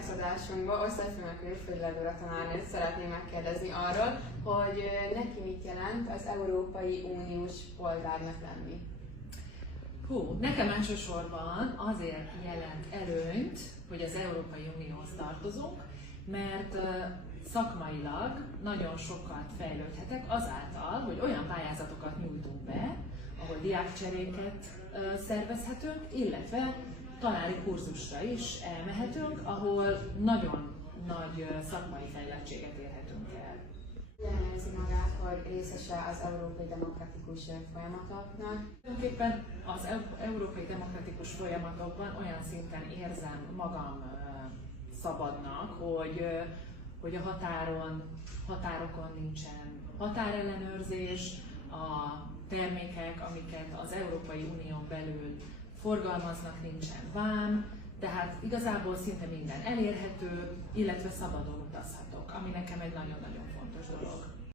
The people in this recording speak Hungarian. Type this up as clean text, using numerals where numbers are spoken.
podcast adásunkban Osztályfőnök Külföldledőre tanárnőt szeretném megkérdezni arról, hogy neki mit jelent az Európai Uniós polgárnak lenni. Nekem elsősorban azért jelent előnyt, hogy az Európai Unióhoz tartozunk, mert szakmailag nagyon sokat fejlődhetek azáltal, hogy olyan pályázatokat nyújtunk be, ahol diákcseréket szervezhetünk, illetve tanári kurzusra is elmehetünk, ahol nagyon nagy szakmai fejlettséget érhetünk el. Hogyan érzi magát, hogy részese az európai demokratikus folyamatoknak? Tulajdonképpen az európai demokratikus folyamatokban olyan szinten érzem magam szabadnak, hogy a határokon nincsen határellenőrzés, a termékek, amiket az Európai Unión belül forgalmaznak, nincsen vám, tehát igazából szinte minden elérhető, illetve szabadon utazhatok, ami nekem egy nagyon-nagyon